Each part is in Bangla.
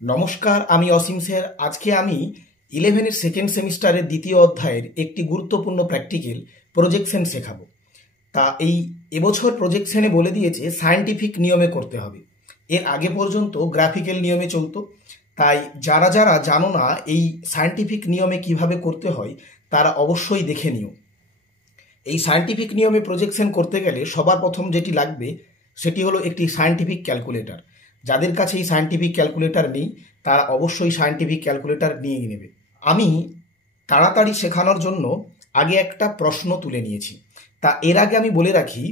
নমস্কার, আমি অসীম স্যার। আজকে আমি 11-এর সেকেন্ড সেমিস্টারের দ্বিতীয় অধ্যায়ের একটি গুরুত্বপূর্ণ প্র্যাকটিক্যাল প্রজেকশন শেখাবো। তা এবছর প্রজেকশনে বলে দিয়েছে সায়েন্টিফিক নিয়মে করতে হবে। এর আগে পর্যন্ত গ্রাফিক্যাল নিয়মে চলতো। তাই যারা যারা জানো না এই সায়েন্টিফিক নিয়মে কিভাবে করতে হয় তারা অবশ্যই দেখে নিও। এই সায়েন্টিফিক নিয়মে প্রজেকশন করতে গেলে সবার প্রথম যেটি লাগবে সেটি হলো একটি সায়েন্টিফিক ক্যালকুলেটর। যাদের কাছে এই সায়েন্টিফিক ক্যালকুলেটর নেই তারা অবশ্যই সায়েন্টিফিক ক্যালকুলেটর নিয়ে নেবে। আমি তাড়াতাড়ি শেখানোর জন্য আগে একটা প্রশ্ন তুলে নিয়েছি। তা এর আগে আমি বলে রাখি,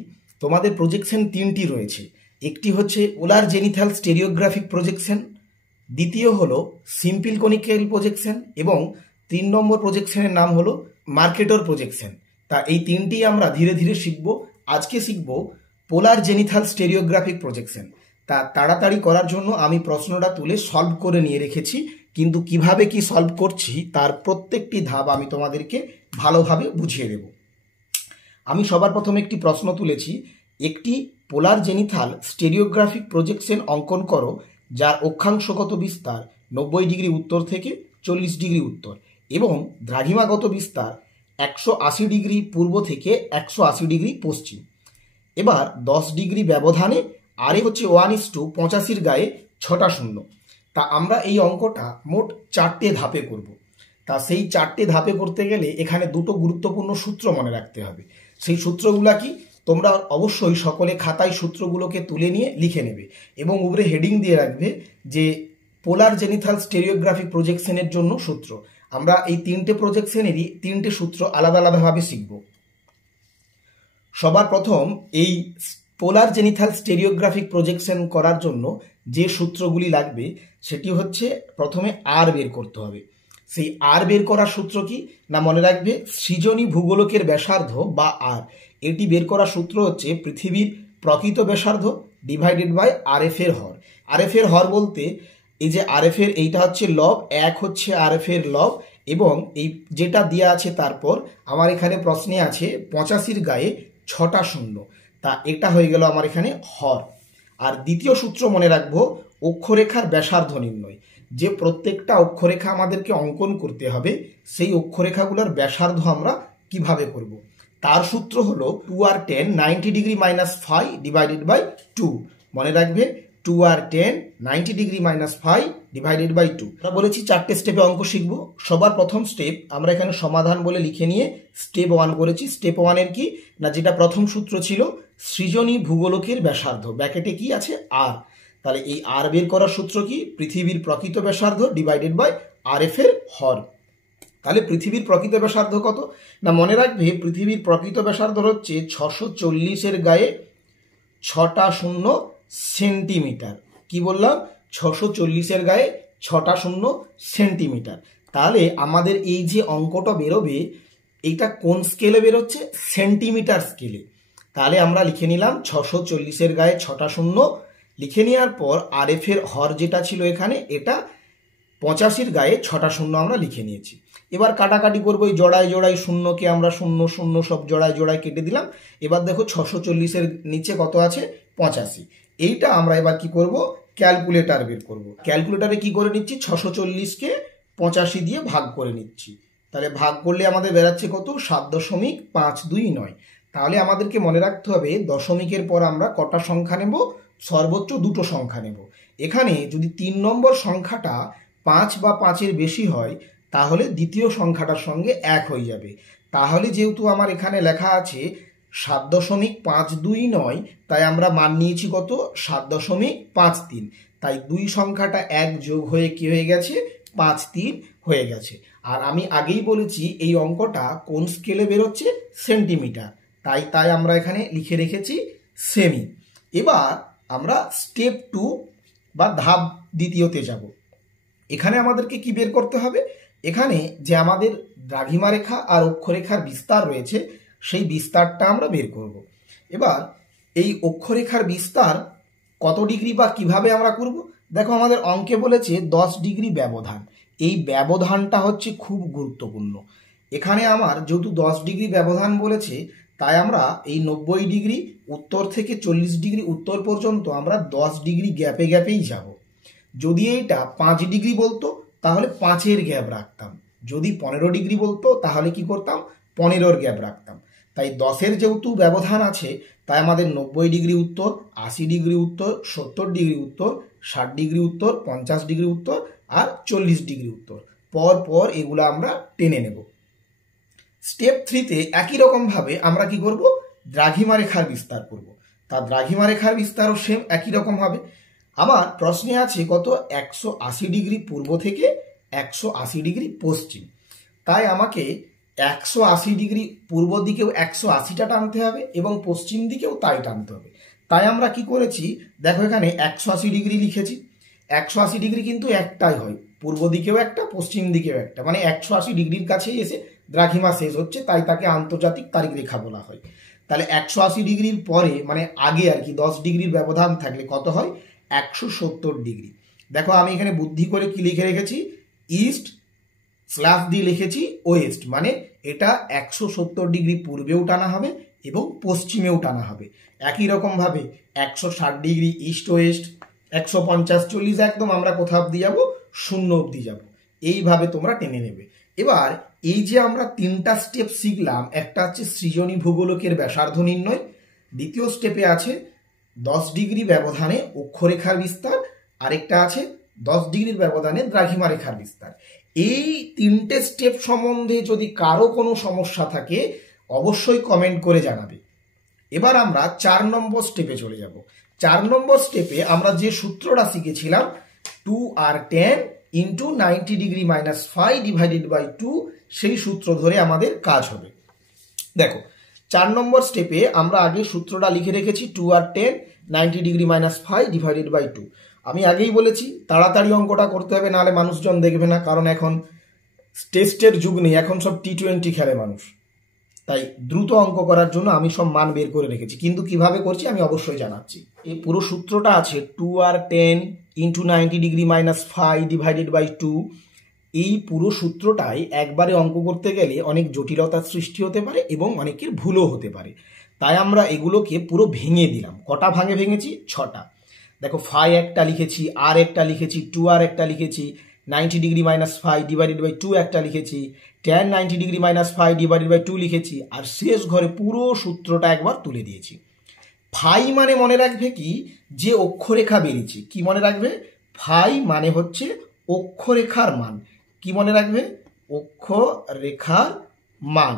তোমাদের প্রজেকশন তিনটি রয়েছে। একটি হচ্ছে পোলার জেনিথাল স্টেরিওগ্রাফিক প্রজেকশন, দ্বিতীয় হলো সিম্পল কনিক্যাল প্রজেকশন এবং 3 নম্বর প্রজেকশনের নাম হলো মার্কেটর প্রজেকশন। তা এই তিনটি আমরা ধীরে ধীরে শিখব। আজকে শিখব পোলার জেনিথাল স্টেরিওগ্রাফিক প্রজেকশন। তা তাড়াতাড়ি করার জন্য আমি প্রশ্নটা তুলে সলভ করে নিয়ে রেখেছি, কিন্তু কিভাবে কি সলভ করছি তার প্রত্যেকটি ধাপ আমি তোমাদেরকে ভালোভাবে বুঝিয়ে দেব। আমি সবার প্রথম একটি প্রশ্ন তুলেছি, একটি পোলার জেনিথাল স্টেরিওগ্রাফিক প্রজেকশন অঙ্কন করো যার অক্ষাংশগত বিস্তার 90 ডিগ্রি উত্তর থেকে 40 ডিগ্রি উত্তর এবং দ্রাঘিমাগত বিস্তার 180 ডিগ্রি পূর্ব থেকে 180 ডিগ্রি পশ্চিম। এবার 10 ডিগ্রি ব্যবধানে আরে হচ্ছে 1:85 গায়ে 6টা শূন্য। তা আমরা এই অঙ্কটা মোট 4টে ধাপে করব। তা সেই 4টে ধাপে করতে গেলে এখানে দুটো গুরুত্বপূর্ণ সূত্র মনে রাখতে হবে। সেই সূত্রগুলা কি তোমরা অবশ্যই সকলে খাতায় সূত্রগুলোকে তুলে নিয়ে লিখে নেবে এবং উপরে হেডিং দিয়ে রাখবে যে পোলার জেনিথাল স্টেরিওগ্রাফিক প্রজেকশনের জন্য সূত্র। আমরা এই 3টে প্রজেকশনেরই 3টে সূত্র আলাদা আলাদাভাবে শিখব। সবার প্রথম এই পোলার জেনিথাল স্টেরিওগ্রাফিক প্রজেকশন করার জন্য যে সূত্রগুলি লাগবে সেটি হচ্ছে প্রথমে আর বের করতে হবে। সেই আর বের করার সূত্র কি না, মনে রাখবে সৃজনী ভূগোলকের ব্যাসার্ধ বা আর, এটি বের করার সূত্র হচ্ছে পৃথিবীর প্রকৃত ব্যাসার্ধ ডিভাইডেড বাই আর এফ এর হর। আর এফ এর হর বলতে এই যে আর এফ এর এইটা হচ্ছে লব, 1 হচ্ছে আর এফ এর লব এবং এই যেটা দেওয়া আছে তারপর আমার এখানে প্রশ্নে আছে 85 গায়ে 6টা শূন্য। তা এটা হয়ে গেল আমার এখানে হর। আর দ্বিতীয় সূত্র মনে রাখবো অক্ষরেখার ব্যাসার্ধ নির্ণয়। যে প্রত্যেকটা অক্ষরেখা আমাদেরকে অঙ্কন করতে হবে সেই অক্ষরেখাগুলোর ব্যাসার্ধ আমরা কিভাবে করব, তার সূত্র হলো 2r10 90 degree minus 5 divided by 2। মনে রাখবে 2r10 90 degree minus 5 divided by 2। আমরা বলেছি 4টে স্টেপে অঙ্ক শিখব। সবার প্রথম স্টেপ আমরা এখানে সমাধান বলে লিখে নিয়ে স্টেপ 1 করেছি। স্টেপ 1 এর কি না, যেটা প্রথম সূত্র ছিল সৃজনী ভূগোলকের ব্যাসার্ধ, ব্র্যাকেটে কি আছে আর। তাহলে এই আর বের করার সূত্র কি পৃথিবীর প্রকৃত ব্যাসার্ধ ডিভাইডেড বাই আর এফ এর হর। তাহলে পৃথিবীর প্রকৃত ব্যাসার্ধ কত না, মনে রাখবে পৃথিবীর প্রকৃত ব্যাসার্ধ হচ্ছে 640 গায়ে 6টা শূন্য সেন্টিমিটার। কি বললাম, 640 গায়ে 6টা শূন্য সেন্টিমিটার। তাহলে আমাদের এই যে অঙ্কটা বেরোবে এইটা কোন স্কেলে বেরোচ্ছে, সেন্টিমিটার স্কেলে। তাহলে আমরা লিখে নিলাম 640 গায়ে 6টা শূন্য। লিখে নেওয়ার পর আর এফ এর হর যেটা ছিল এখানে এটা 85 গায়ে 6টা শূন্য আমরা লিখে নিয়েছি। এবার কাটাকাটি করবো, এই জোড়ায় জোড়ায় শূন্যকে আমরা শূন্য শূন্য সব জোড়ায় জোড়ায় কেটে দিলাম। এবার দেখো 640 নিচে কত আছে 85। এইটা আমরা এবার কি করব, ক্যালকুলেটর বের করব। ক্যালকুলেটরে কি করে নিচ্ছি, 640কে 85 দিয়ে ভাগ করে নিচ্ছি। তাহলে ভাগ করলে আমাদের বেরাচ্ছে কত, 7.529। তাহলে আমাদেরকে মনে রাখতে হবে দশমিকের পর আমরা কটা সংখ্যা নেব, সর্বোচ্চ দুটো সংখ্যা নেব। এখানে যদি 3 নম্বর সংখ্যাটা 5 বা 5-এর বেশি হয় তাহলে দ্বিতীয় সংখ্যাটার সঙ্গে 1 হয়ে যাবে। তাহলে যেহেতু আমার এখানে লেখা আছে 7.529, তাই আমরা মান নিয়েছি কত, 7.53। তাই 2 সংখ্যাটা 1 যোগ হয়ে কি হয়ে গেছে, 53 হয়ে গেছে। আর আমি আগেই বলেছি এই অঙ্কটা কোন স্কেলে বেরোচ্ছে, সেন্টিমিটার। তাই আমরা এখানে লিখে রেখেছি সেমি। এবার আমরা স্টেপ 2 বা ধাপ দ্বিতীয়তে যাব। এখানে আমাদেরকে কি বের করতে হবে, এখানে যে আমাদের দ্রাঘিমা রেখা আর অক্ষরেখার বিস্তার রয়েছে সেই বিস্তারটা আমরা বের করব। এবার এই অক্ষরেখার বিস্তার কত ডিগ্রি বা কিভাবে আমরা করব, দেখো আমাদের অঙ্কে বলেছে 10 ডিগ্রি ব্যবধান। এই ব্যবধানটা হচ্ছে খুব গুরুত্বপূর্ণ। এখানে আমার যেহেতু 10 ডিগ্রি ব্যবধান বলেছে তাই আমরা এই 90 ডিগ্রি উত্তর থেকে 40 ডিগ্রি উত্তর পর্যন্ত আমরা 10 ডিগ্রি গ্যাপে গ্যাপেই যাব। যদি এইটা 5 ডিগ্রি বলতো তাহলে 5-এর গ্যাপ রাখতাম, যদি 15 ডিগ্রি বলতো তাহলে কি করতাম, 15-এর গ্যাপ রাখতাম। তাই 10-এর যেহেতু ব্যবধান আছে তাই আমাদের 90 ডিগ্রি উত্তর, 80 ডিগ্রি উত্তর, 70 ডিগ্রি উত্তর, 60 ডিগ্রি উত্তর, 50 ডিগ্রি উত্তর আর 40 ডিগ্রি উত্তর পর পর এগুলো আমরা টেনে নেব। স্টেপ 3-তে একই রকমভাবে আমরা কি করব, দ্রাঘিমা রেখার বিস্তার করব। তা দ্রাঘিমা রেখার বিস্তারও সেম একই রকম হবে। আমার প্রশ্নে আছে কত, 180 ডিগ্রি পূর্ব থেকে 180 ডিগ্রি পশ্চিম, তাই আমাকে 180 ডিগ্রি পূর্ব দিকেও 180টা টানতে হবে এবং পশ্চিম দিকেও তাই টানতে হবে। তাই আমরা কি করেছি, দেখো এখানে 180 ডিগ্রি লিখেছি। 180 ডিগ্রি কিন্তু একটাই হয়, পূর্ব দিকেও একটা পশ্চিম দিকেও একটা, মানে 180 ডিগ্রির কাছেই এসে দ্রাঘিমা শেষ হচ্ছে, তাই তাকে আন্তর্জাতিক তারিখ রেখা বলা হয়। তাহলে 180 ডিগ্রির পরে মানে আগে আর কি 10 ডিগ্রির ব্যবধান থাকলে কত হয়, 170 ডিগ্রি। দেখো আমি এখানে বুদ্ধি করে কি লিখে রেখেছি, ইস্ট স্ল্যাশ দিয়ে লিখেছি ওয়েস্ট, মানে এটা 170 ডিগ্রি পূর্বেও টানা হবে এবং পশ্চিমেও টানা হবে। একই রকমভাবে 160 ডিগ্রি ইস্ট ওয়েস্ট, 150 40 একদম আমরা কোথাও অব্দি যাবো, 0 অব্দি যাব। এইভাবে তোমরা টেনে নেবে। এবার এই যে আমরা 3টা স্টেপ শিখলাম, একটা হচ্ছে সৃজনী ভূগোলকের ব্যাসার্ধ নির্ণয়, দ্বিতীয় স্টেপে আছে 10 ডিগ্রি ব্যবধানে অক্ষরেখার বিস্তার, আরেকটা আছে 10 ডিগ্রির ব্যবধানে দ্রাঘিমা রেখার বিস্তার। এই 3টে স্টেপ সম্বন্ধে যদি কারো কোনো সমস্যা থাকে অবশ্যই কমেন্ট করে জানাবে। এবার আমরা 4 নম্বর স্টেপে চলে যাব। 4 নম্বর স্টেপে আমরা যে সূত্রটা শিখেছিলাম 2r10 into 90 degree minus 5 divided by 2, সেই সূত্র ধরে আমাদের কাজ হবে। দেখো 4 নম্বর স্টেপে আমরা আগে সূত্রটা লিখে রেখেছি 2r10 90 degree minus 5 divided by 2। আমি আগেই বলেছি তাড়াতাড়ি অঙ্কটা করতে হবে, নাহলে মানুষজন দেখবে না, কারণ এখন টেস্টের যুগ নেই, এখন সব T20 খেলে মানুষ। তাই দ্রুত অঙ্ক করার জন্য আমি সব মান বের করে রেখেছি, কিন্তু কিভাবে করছি আমি অবশ্যই জানাচ্ছি। এই পুরো সূত্রটা আছে 2r10 into 90 degree minus 5 divided by 2। এই পুরো সূত্রটাই একবারে অঙ্ক করতে গেলে অনেক জটিলতার সৃষ্টি হতে পারে এবং অনেকের ভুলও হতে পারে, তাই আমরা এগুলোকে পুরো ভেঙে দিলাম। কটা ভাগে ভেঙেছি, 6টা। দেখো 5 একটা লিখেছি, আর একটা লিখেছি, 2r একটা লিখেছি, 90 ডিগ্রি মাইনাস 5 ডিভাইডেড বাই 2 একটা লিখেছি, tan 90 degree minus 5 divided by 2 লিখেছি, আর শেষ ঘরে পুরো সূত্রটা একবার তুলে দিয়েছি। ফাই মানে মনে রাখবে কি, যে অক্ষরেখা বেরিয়েছে, কি মনে রাখবে, ফাই মানে হচ্ছে অক্ষরেখার মান। কি মনে রাখবে, অক্ষরেখার মান।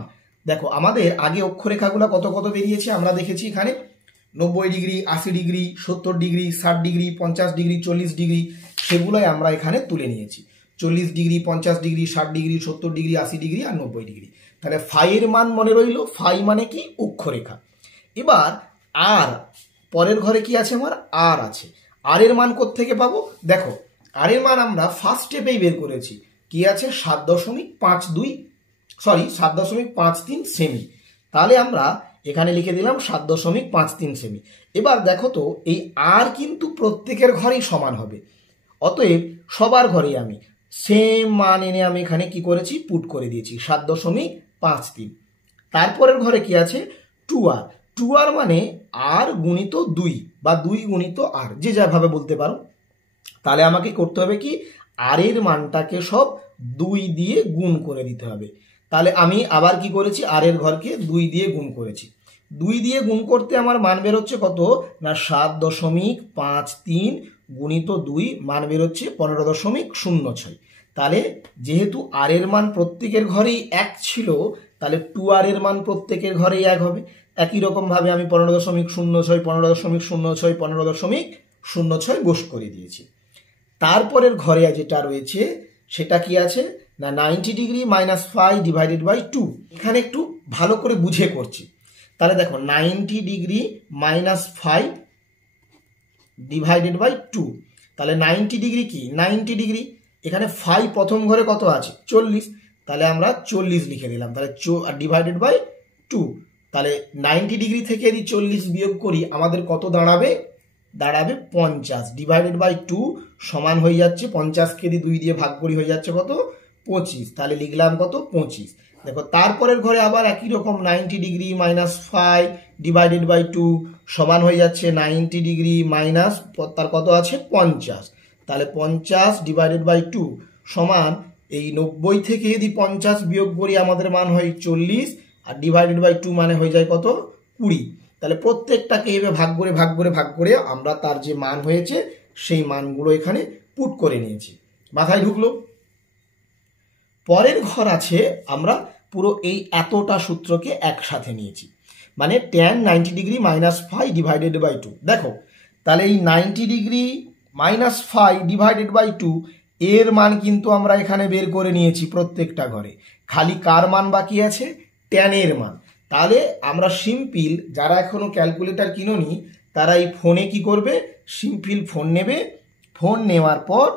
দেখো আমাদের আগে অক্ষরেখাগুলো কত কত বেরিয়েছে আমরা দেখেছি, এখানে 90 degree, 80 degree, 70 degree, 60 degree, 50 degree, 40 degree, সেগুলোই আমরা এখানে তুলে নিয়েছি। 40 degree, 50 degree, 60 degree, 70 degree, 80 degree আর 90 ডিগ্রি। তাহলে ফাইয়ের মান মনে রইল, ফাই মানে কি, অক্ষরেখা। এবার আর পরের ঘরে কি আছে, আমার আর আছে। আর এর মান কোত্থেকে পাবো, দেখো আর এর মান আমরা ফার্স্ট স্টেপেই বের করেছি, কি আছে 7.53 সেমি। তাহলে আমরা এখানে লিখে দিলাম 7.53 সেমি। এবার দেখো তো এই আর কিন্তু প্রত্যেকের ঘরেই সমান হবে, অতএব সবার ঘরেই আমি সেম মান এনে আমি এখানে কি করেছি, পুট করে দিয়েছি 7.53। তারপরের ঘরে কি আছে 2r, 2r মানে আর গুণিত 2 বা 2 গুণিত আর, যে যাভাবে বলতে পারো। তাহলে আমাকে করতে হবে কি, আর এর মানটাকে সব 2 দিয়ে গুণ করে দিতে হবে। তাহলে আমি আবার কি করেছি, আর এর ঘরকে 2 দিয়ে গুণ করেছি। 2 দিয়ে গুণ করতে আমার মান বেরোচ্ছে কত না 7.53 গুণিত 2, মান বেরোচ্ছে 15.06। তাহলে যেহেতু আর এর মান প্রত্যেকের ঘরেই 1 ছিল, তাহলে 2r এর মান প্রত্যেকের ঘরেই 1 হবে। একই রকম ভাবে আমি 15.06 15.06 15.06 বস করে দিয়েছি। তারপরের ঘরে যেটা রয়েছে সেটা কি আছে না 90 ডিগ্রি মাইনাস 5 ডিভাইডেড বাই 2। এখানে একটু ভালো করে বুঝে করছি। তাহলে দেখো 90 ডিগ্রি মাইনাস 5 ডিভাইডেড বাই 2, তাহলে 90 ডিগ্রি কি 90 ডিগ্রি, এখানে 5 প্রথম ঘরে কত আছে 40, তাহলে আমরা 40 লিখে দিলাম। তাহলে ডিভাইডেড বাই 2, তাহলে 90 ডিগ্রি থেকে যদি 40 বিয়োগ করি আমাদের কত দাঁড়াবে, দাঁড়াবে 50 ডিভাইডেড বাই 2 সমান হয়ে যাচ্ছে 50কে 2 দিয়ে ভাগ করি হয়ে যাচ্ছে কত 25। তাহলে লিখলাম কত 25। দেখো তারপরের ঘরে আবার একই রকম 90 ডিগ্রি মাইনাস 5 ডিভাইডেড বাই 2 সমান হয়ে যাচ্ছে 90 ডিগ্রি মাইনাস তার কত আছে 50। তাহলে 50/2 সমান এই 90 থেকে যদি 50 বিয়োগ করি আমাদের মান হয় 40, আর /2 মানে হয়ে যায় কত, 20। তাহলে প্রত্যেকটাকে এভাবে ভাগ করে আমরা তার যে মান হয়েছে সেই মানগুলো এখানে পুট করে নিয়েছি। মাথায় ঢুকলো? পরের ঘর আছে, আমরা পুরো এই এতটা সূত্রকে একসাথে নিয়েছি, মানে tan 90 ডিগ্রি মাইনাস 5/2। দেখো তাহলে এই 90 ডিগ্রি মাইনাস 5/2 এর মান কিন্তু আমরা এখানে বের করে নিয়েছি প্রত্যেকটা ঘরে। খালি কার মান বাকি আছে? tan এর মান। তাহলে আমরা সিম্পল, যারা এখনো ক্যালকুলেটর কিনোনি তারা এই ফোনে কি করবে, সিম্পল ফোন নেবে, ফোন নেওয়ার পর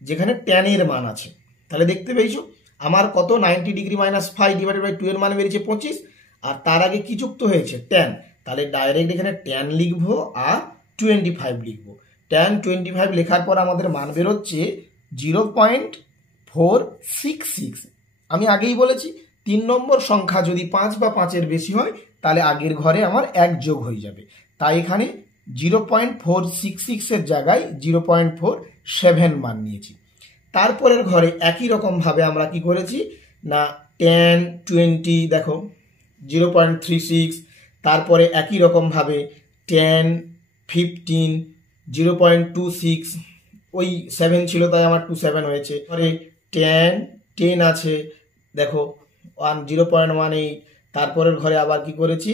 যেখানে tan এর মান আছে, তাহলে দেখতে পেয়েছো আমার কত, 90 ডিগ্রি মাইনাস 5/2 এর মান বেরিয়েছে 25, আর তার আগে কি যুক্ত হয়েছে, tan। তাহলে ডাইরেক্ট এখানে tan লিখবো আর 25 লিখবো। tan 25 লেখার পর আমাদের মান বেরোচ্ছে 0.466। আমি আগেই বলেছি 3 নম্বর সংখ্যা যদি 5 বা 5-এর বেশি হয় তাহলে আগের ঘরে আমার 1 যোগ হয়ে যাবে, তাই এখানে 0.466 এর জায়গায় 0.47 মান নিয়েছি। তারপরের ঘরে একই রকম ভাবে আমরা কি করেছি না, tan 20 দেখো 0.36, তারপরে একই রকম ভাবে tan 15 0.26, ওই 7 ছিল তাই আমার 27 হয়েছে। পরে tan 10 আছে দেখো 0.18, তারপরের ঘরে আবার কি করেছি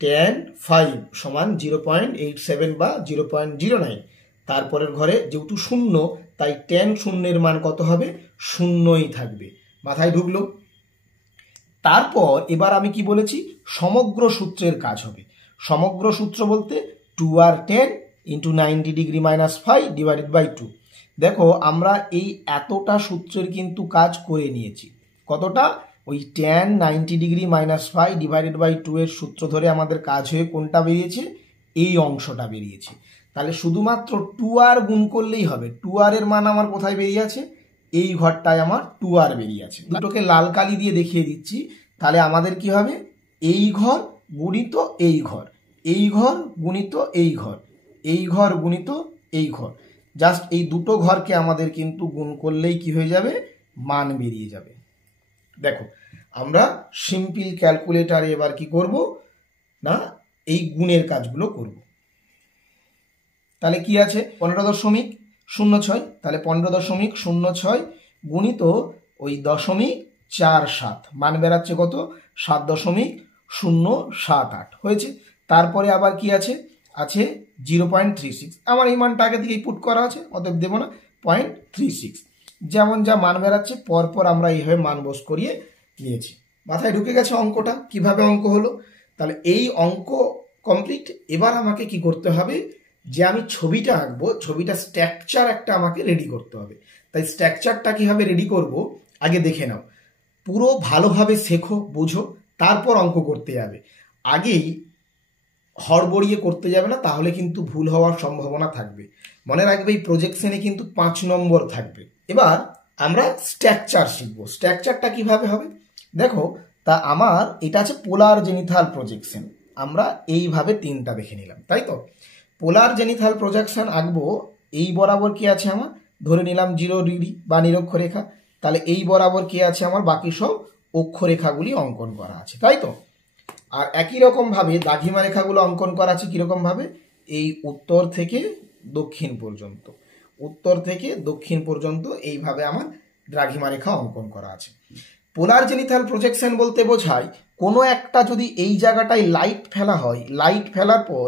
tan 5 সমান 0.87 বা 0.09, তারপরের ঘরে যেহেতু 0 তাই tan 0-এর মান কত হবে, 0ই থাকবে। মাথায় ঢুকলো? তারপর এবার আমি কি বলেছি, সমগ্র সূত্রের কাজ হবে। সমগ্র সূত্র বলতে 2r10 × 90 ডিগ্রি মাইনাস 5/2। দেখো আমরা এই এতটা সূত্রের কিন্তু কাজ করে নিয়েছি। কতটা, ওই tan 90 ডিগ্রি মাইনাস 5/2 এর সূত্র ধরে আমাদের কাজ হয়ে কোনটা বেরিয়েছে, এই অংশটা বেরিয়েছে। তাহলে শুধুমাত্র 2r গুণ করলেই হবে। 2r এর মান আমার কোথায় বেরিয়ে আছে, এই ঘরটায় আমার 2r বেরিয়ে আছে। দুটোকে লাল কালি দিয়ে দেখিয়ে দিচ্ছি, তাহলে আমাদের কি হবে, এই ঘর গুণিত এই ঘর, এই ঘর গুণিত এই ঘর, এই ঘর গুণিত এই ঘর। জাস্ট এই দুটো ঘরকে আমাদের কিন্তু গুণ করলেই কি হয়ে যাবে, মান বেরিয়ে যাবে। দেখো আমরা সিম্পল ক্যালকুলেটারে এবার কি করব না, এই গুণের কাজগুলো করব। তাহলে কি আছে, 15.06, তাহলে 15.06 গুণিত ওই 0.47, মান বেরাচ্ছে কত, 7.078 হয়েছে। তারপরে আবার কি আছে, আছে 0.36, আমার এই মানটা আগে থেকেই পুট করা আছে, অতএব দেবো না, 0.36। যেমন যা মান বেরাচ্ছে পরপর আমরা এইভাবে মান বস করিয়ে নিয়েছি। মাথায় ঢুকে গেছে অঙ্কটা, কিভাবে অঙ্ক হলো? তাহলে এই অঙ্ক কমপ্লিট। এবার আমাকে কি করতে হবে, যে আমি ছবিটা আঁকবো, ছবিটা স্ট্রাকচার একটা আমাকে রেডি করতে হবে। তাই স্ট্রাকচারটা কিভাবে রেডি করব আগে দেখে নাও, পুরো ভালোভাবে শেখো, বুঝো, তারপর অঙ্ক করতে যাবে। আগেই হড়বড়িয়ে করতে যাবে না, তাহলে কিন্তু ভুল হওয়ার সম্ভাবনা থাকবে। মনে রাখবে এই প্রজেকশনে কিন্তু 5 নম্বর থাকবে। এবার আমরা স্ট্রাকচার শিখবো। স্ট্রাকচারটা কিভাবে হবে দেখো, তা আমার এটা আছে পোলার জেনিথাল প্রজেকশন। আমরা এইভাবে 3টা দেখে নিলাম, তাই তো। পোলার জেনিথাল প্রজেকশন আঁকবো, এই বরাবর কি আছে আমার, ধরে নিলাম 0 ডিগ্রি বা নিরক্ষরেখা। তাহলে এই বরাবর কি আছে আমার, বাকি সব অক্ষরেখাগুলি অঙ্কন করা আছে, তাই তো। আর একই রকম ভাবে দাঘিমা রেখাগুলো অঙ্কন করা আছে কিরকম ভাবে, এই উত্তর থেকে দক্ষিণ পর্যন্ত, উত্তর থেকে দক্ষিণ পর্যন্ত এইভাবে আমার দ্রাঘিমা রেখা অঙ্কন করা আছে। পোলার জেনিথাল প্রজেকশন বলতে বোঝায় কোনো একটা যদি এই জায়গাটায় লাইট ফেলা হয়, লাইট ফেলার পর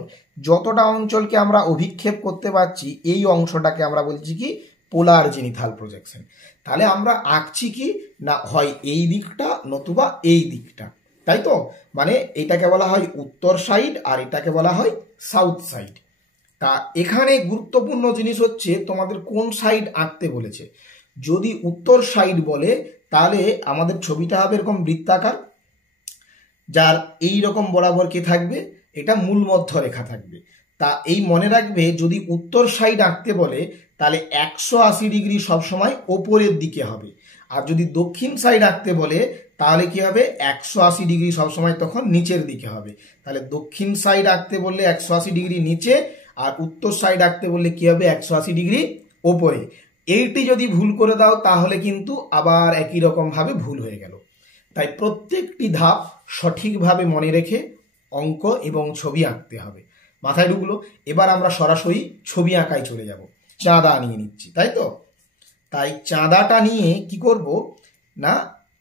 যতটা অঞ্চলকে আমরা অভিক্ষেপ করতে পারছি, এই অংশটাকে আমরা বলছি কি পোলার জেনিথাল প্রজেকশন। তাহলে আমরা আঁকছি কি না, হয় এই দিকটা নতুবা এই দিকটা, তাই তো। মানে এটাকে বলা হয় উত্তর সাইড আর এটাকে বলা হয় সাউথ সাইড। তা এখানে গুরুত্বপূর্ণ জিনিস হচ্ছে তোমাদের কোন সাইড আঁকতে বলেছে। যদি উত্তর সাইড বলে তাহলে আমাদের ছবিটা হবে এরকম বৃত্তাকার, যার এই রকম বরাবর কে থাকবে, এটা মূল মধ্য রেখা থাকবে। তা এই মনে রাখবে, যদি উত্তর সাইড আঁকতে বলে তাহলে 180 ডিগ্রি সবসময় ওপরের দিকে হবে, আর যদি দক্ষিণ সাইড আঁকতে বলে তাহলে কি হবে, 180 ডিগ্রি সবসময় তখন নিচের দিকে হবে। তাহলে দক্ষিণ সাইড আঁকতে বললে 180 ডিগ্রি নিচে, আর উত্তর সাইড আঁকতে বললে কি হবে, 180 ডিগ্রি ওপরে। এইটি যদি ভুল করে দাও তাহলে কিন্তু আবার একই রকম ভাবে ভুল হয়ে গেল। তাই প্রত্যেকটি ধাপ সঠিকভাবে মনে রেখে অঙ্ক এবং ছবি আঁকতে হবে। মাথায় ঢুকলো? এবার আমরা সরাসরি ছবি আঁকায় চলে যাব। চাঁদা নিয়ে নিচ্ছি, তাই তো? তাই চাঁদাটা নিয়ে কি করব না,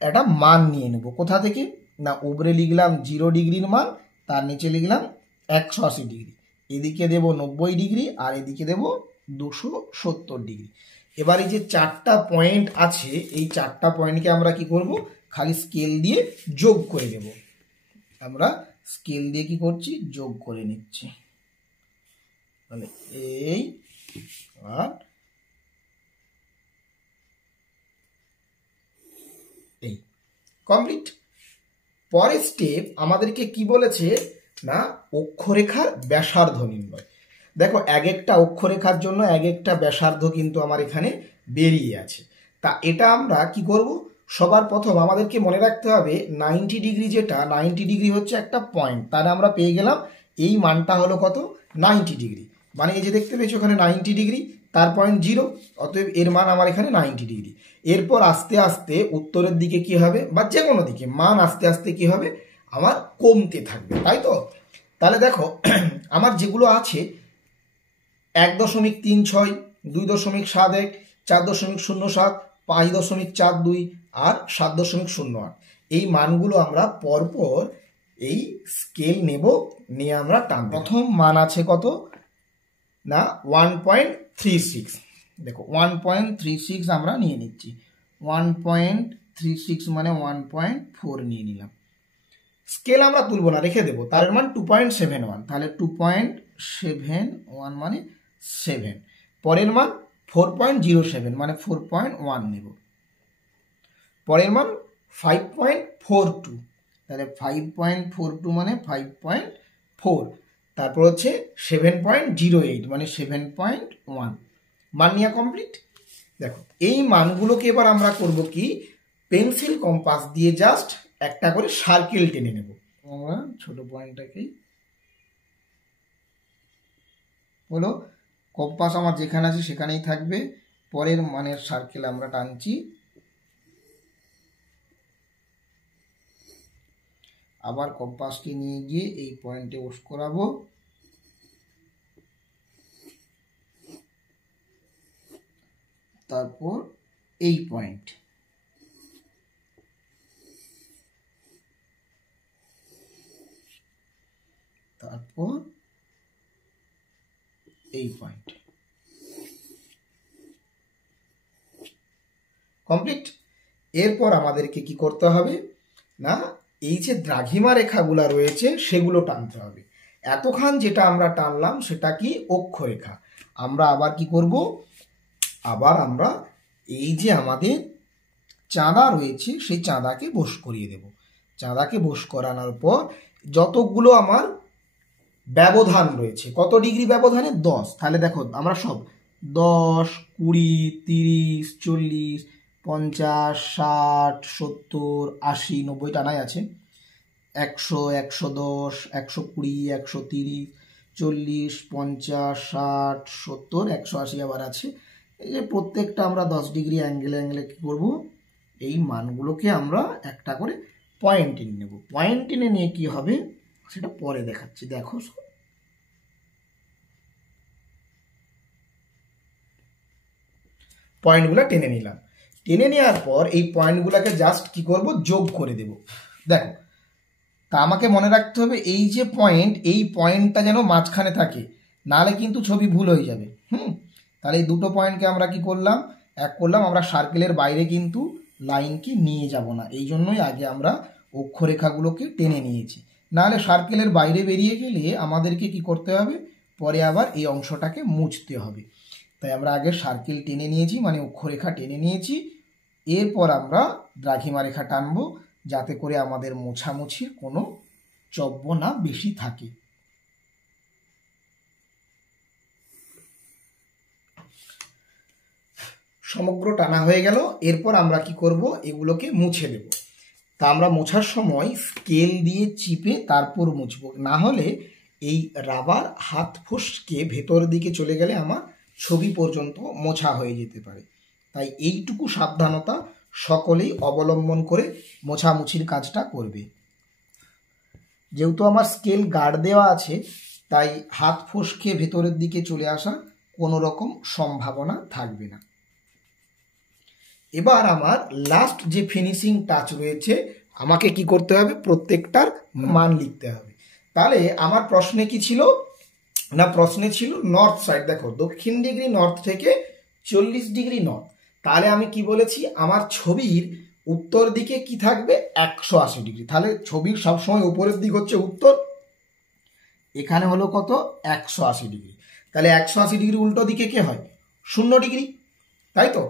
একটা মান নিয়ে নেব। কোথা থেকে না, উপরে লিখলাম 0 ডিগ্রির মান, তার নিচে লিখলাম 180 ডিগ্রি, এদিকে দেব 90 ডিগ্রি আর এদিকে দেব 270 ডিগ্রি। এবার এই যে 4টা পয়েন্ট আছে, এই 4টা পয়েন্টকে আমরা কি করব, খালি স্কেল দিয়ে যোগ করে দেব। আমরা স্কেল দিয়ে কি করছি, যোগ করে নিচ্ছি। তাহলে এই আর এই কমপ্লিট। পরের স্টেপ আমাদেরকে কি বলেছে না, অক্ষরেখার ব্যাসার্ধ নির্ণয়। দেখো, এক একটা অক্ষরেখার জন্য এক একটা ব্যাসার্ধ কিন্তু আমার এখানে বেরিয়ে আছে। তা এটা আমরা কি করব, সবার প্রথম আমাদেরকে মনে রাখতে হবে 90 ডিগ্রি, যেটা 90 ডিগ্রি হচ্ছে একটা পয়েন্ট, তাহলে আমরা পেয়ে গেলাম এই মানটা হলো কত, 90 ডিগ্রি। মানে এই যে দেখতে পেয়েছো ওখানে 90 ডিগ্রি, তার পয়েন্ট 0, অতএব এর মান আমার এখানে 90 ডিগ্রি। এরপর আস্তে আস্তে উত্তরের দিকে কি হবে, বা যে কোনো দিকে মান আস্তে আস্তে কি হবে, আমার কমতে থাকবে, তাই তো? তাহলে দেখো আমার যেগুলো আছে 1.36, 2.71, 4.07, 5.42 আর 7.08, এই মানগুলো আমরা পরপর এই স্কেল নেব, নিয়ে আমরা টানব। প্রথম মান আছে কত না, 1.36। দেখো 1.36 আমরা নিয়ে নিচ্ছি। 1.36 মানে 1.4 নিয়ে নিলাম। স্কেল আমরা তুলব না, রেখে দেবো। তার মান 2.71, তাহলে 2.71 মানে 7। পরের মান 4.07 মানে 4.1 নেব। পরের মান 5.42, তাহলে 5.42 মানে 5.4। তারপর হচ্ছে 7.08 মানে 7.1। মান নিয়ে কমপ্লিট। দেখো এই মানগুলোকে এবার আমরা করব কি, পেন্সিল কম্পাস দিয়ে জাস্ট একটা করে সার্কেল টেনে নেব। আমরা ছোট পয়েন্টটাকেই হলো, কম্পাস আমার যেখানে আছে সেখানেই থাকবে। পরের মানের সার্কেল আমরা টানছি, আবার কম্পাসকে নিয়ে গিয়ে এই পয়েন্টে বস করাবো। তারপর এই পয়েন্ট, তারপর এই পয়েন্ট। কমপ্লিট। এরপর আমাদেরকে কি করতে হবে না, এই যে দ্রাঘিমা রেখাগুলো রয়েছে সেগুলো টানতে হবে। এতক্ষণ যেটা আমরা টানলাম সেটা কি, অক্ষরেখা। আমরা আবার কি করব, আবার আমরা এই যে আমাদের চাঁদা রয়েছে সেই চাঁদাকে বস করিয়ে দেব। চাঁদাকে বস করানোর পর যতগুলো আমার ব্যবধান রয়েছে, কত ডিগ্রি ব্যবধানে, 10। তাহলে দেখো আমরা সব 10, 20, 30, 40, 50, 60, 70, 80, 90 টানাই আছে। 100, 110, 120, 130, 40, 50, 60, 70, 180 আবার আছে। এই যে প্রত্যেকটা আমরা 10 ডিগ্রি অ্যাঙ্গেলে অ্যাঙ্গেলে কী করবো, এই মানগুলোকে আমরা একটা করে পয়েন্ট টেনে নেব। পয়েন্ট টেনে নিয়ে কি হবে সেটা পরে দেখাচ্ছি। দেখো পয়েন্টগুলো টেনে নিলাম। টেনে নেওয়ার পর এই পয়েন্টগুলোকে জাস্ট কি করব, যোগ করে দেব। দেখো তা আমাকে মনে রাখতে হবে এই যে পয়েন্ট, এই পয়েন্টটা যেন মাঝখানে থাকে, নাহলে কিন্তু ছবি ভুল হয়ে যাবে। তাহলে এই দুটো পয়েন্টকে আমরা কি করলাম, এক করলাম। আমরা সার্কেলের বাইরে কিন্তু লাইনকে নিয়ে যাব না, এই জন্যই আগে আমরা অক্ষরেখাগুলোকে টেনে নিয়েছি। নাহলে সার্কেলের বাইরে বেরিয়ে গেলে আমাদেরকে কি করতে হবে, পরে আবার এই অংশটাকে মুছতে হবে। তাই আমরা আগে সার্কেল টেনে নিয়েছি, মানে অক্ষরেখা টেনে নিয়েছি। এরপর আমরা দ্রাঘিমা রেখা টানবো, যাতে করে আমাদের মোছামুছির কোনো চব্য না বেশি থাকে। সমগ্র টানা হয়ে গেল। এরপর আমরা কি করব, এগুলোকে মুছে দেব। তা আমরা মোছার সময় স্কেল দিয়ে চিপে তারপর মুছবো, না হলে এই রাবার হাত ফসকে ভেতর দিকে চলে গেলে আমার ছবি পর্যন্ত মোছা হয়ে যেতে পারে। তাই এইটুকু সাবধানতা সকলেই অবলম্বন করে মোছামুছির কাজটা করবে। যেহেতু আমার স্কেল গার্ড দেওয়া আছে, তাই হাত ফসকে ভেতরের দিকে চলে আসার কোনো রকম সম্ভাবনা থাকবে না। এবার আমার লাস্ট যে ফিনিশিং টাচ রয়েছে, আমাকে কি করতে হবে, প্রত্যেকটার মান লিখতে হবে। তাহলে আমার প্রশ্নে কি ছিল না, প্রশ্নে ছিল নর্থ সাইড, দেখো দক্ষিণ ডিগ্রি নর্থ থেকে 40 ডিগ্রি নর্থ। তাহলে আমি কি বলেছি, আমার ছবির উত্তর দিকে কি থাকবে, 180 ডিগ্রি। তাহলে ছবির সবসময় উপরের দিক হচ্ছে উত্তর, এখানে হলো কত, 180 ডিগ্রি। তাহলে 180 ডিগ্রি উল্টো দিকে কে হয়, 0 ডিগ্রি, তাই তো।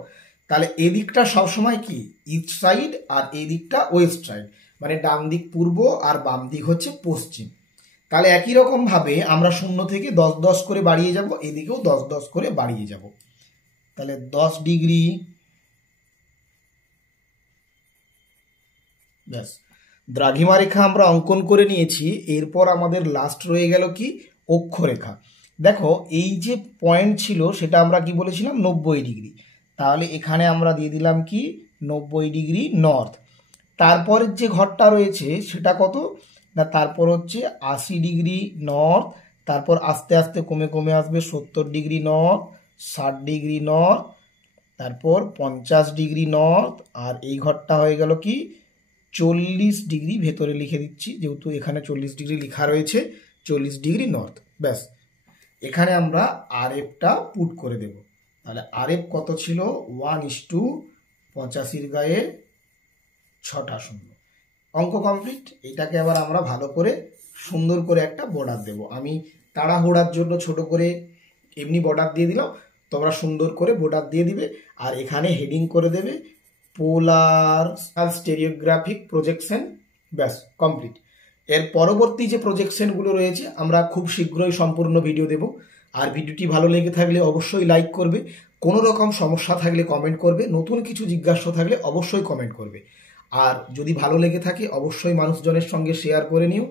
তাহলে এদিকটা সবসময় কি ইস্ট সাইড, আর এই দিকটা ওয়েস্ট সাইড, মানে ডান দিক পূর্ব আর বাম দিক হচ্ছে পশ্চিম। তাহলে একই রকম ভাবে আমরা 0 থেকে 10 10 করে বাড়িয়ে যাব, এদিকেও 10 10 করে বাড়িয়ে যাব। তাহলে 10 ডিগ্রি, ব্যাস দ্রাঘিমা রেখা আমরা অঙ্কন করে নিয়েছি। এরপর আমাদের লাস্ট রয়ে গেল কি, অক্ষরেখা। দেখো এই যে পয়েন্ট ছিল সেটা আমরা কি বলেছিলাম, 90 ডিগ্রি। তাহলে এখানে আমরা দিয়ে দিলাম কি 90 ডিগ্রি নর্থ। তারপরের যে ঘরটা রয়েছে সেটা কত না, তারপর হচ্ছে 80 ডিগ্রি নর্থ। তারপর আস্তে আস্তে কমে কমে আসবে 70 ডিগ্রি নর্থ, 60 ডিগ্রি নর্থ, তারপর 50 ডিগ্রি নর্থ। আর এই ঘরটা হয়ে গেল কি 40 ডিগ্রি, ভেতরে লিখে দিচ্ছি যেহেতু এখানে 40 ডিগ্রি লেখা রয়েছে, 40 ডিগ্রি নর্থ। ব্যাস এখানে আমরা আর এফটা পুট করে দেব। তাহলে আর এফ কত ছিল, 1:85 গায়ে 6টা শূন্য। অঙ্ক কমপ্লিট। এটাকে আবার আমরা ভালো করে সুন্দর করে একটা বর্ডার দেব। আমি তাড়াহুড়ার জন্য ছোট করে এমনি বর্ডার দিয়ে দিলাম, তোমরা সুন্দর করে বর্ডার দিয়ে দিবে। আর এখানে হেডিং করে দেবে পোলার স্টেরিওগ্রাফিক প্রজেকশন। ব্যাস কমপ্লিট। এর পরবর্তী যে প্রজেকশনগুলো রয়েছে আমরা খুব শীঘ্রই সম্পূর্ণ ভিডিও দেব। আর ভিডিওটি ভালো লেগে থাকলে অবশ্যই লাইক করবে, কোনো রকম সমস্যা থাকলে কমেন্ট করবে, নতুন কিছু জিজ্ঞাসা থাকলে অবশ্যই কমেন্ট করবে। আর যদি ভালো লেগে থাকে অবশ্যই মানুষজনের সঙ্গে শেয়ার করে নিও।